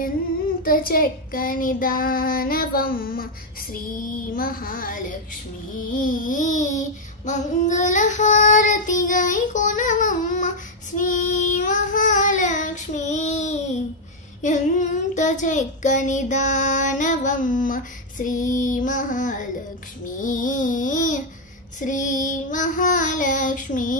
ఎంత చక్కని దానవమ్మ శ్రీ మహాలక్ష్మి, మంగళహారతిగా కొనవమ్మ శ్రీ మహాలక్ష్మి. ఎంత చక్కని దానవమ్మ శ్రీ మహాలక్ష్మి, శ్రీ మహాలక్ష్మి.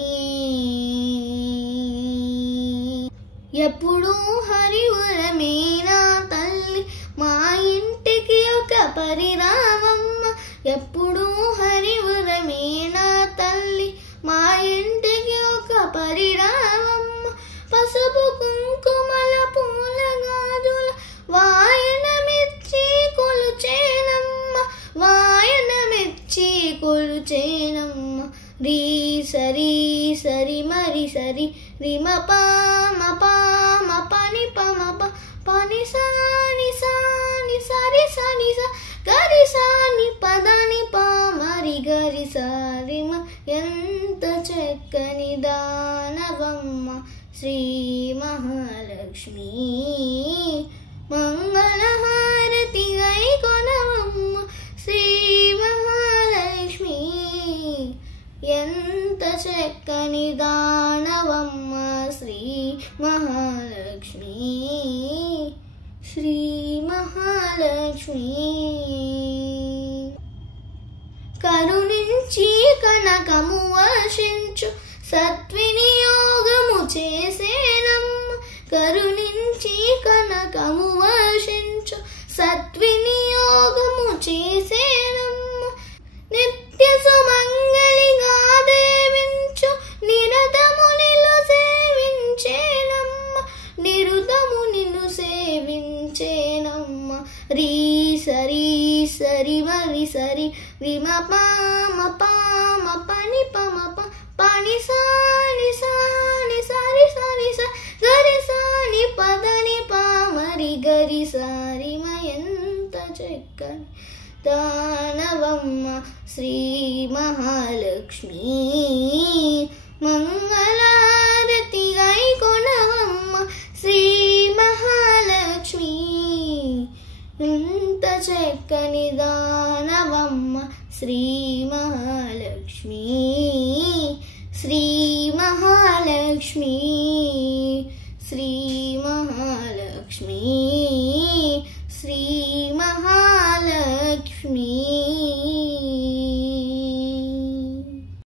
ఎప్పుడూ హరివరమే నా తల్లి, మా ఇంటికి ఒక పరిరామమ్మ. ఎప్పుడూ హరివరమే నా తల్లి, మా ఇంటికి ఒక పరిరామమ్మ. పసుపు కుంకుమల పూల గాజుల వాయనమిచ్చి కొలుచేనమ్మ, వాయనమిచ్చి కొలుచేనమ్మ. రీ సరి సరి మరి సరి రిమ పామ పామ పని పమ పని సాని సాని సరి సని స గరి సాని పదని పామరి గరి సారిమ. ఎంత చక్కని దానవమ్మ శ్రీ మహాలక్ష్మి, మంగళహారతి గై కొనవమ్మ శ్రీ మహాలక్ష్మి. ఎంత చక్కని దానవమ్మ శ్రీ మహాలక్ష్మి, శ్రీ మహాలక్ష్మి. కరుణించి కనకము వర్షించు సద్వినియోగము చేసేనమ్మ. కరుణించి కనకము వర్షించు సద్వినియోగము చేసేనమ్మ. నిత్య సుమంగళిగా దేవించు నిరతము నిన్ను సేవించేనమ్మ, నిరుతము నిన్ను సేవించేనమ్మ. రీ సరి సరి మరి సరి రిమ పామ పామ పని పమ పని సాని సాని సరి సని స గరి సాని పదని పామరి గరి సారిమ. ఎంత చక్కని దానవమ్మ శ్రీ మహాలక్ష్మి, మంగళారతి గై కొనవమ్మ శ్రీ మహాలక్ష్మి. ఎంత చక్కని దానవమ్మ శ్రీ మహాలక్ష్మి, శ్రీ మహాలక్ష్మి, శ్రీ మహాలక్ష్మి.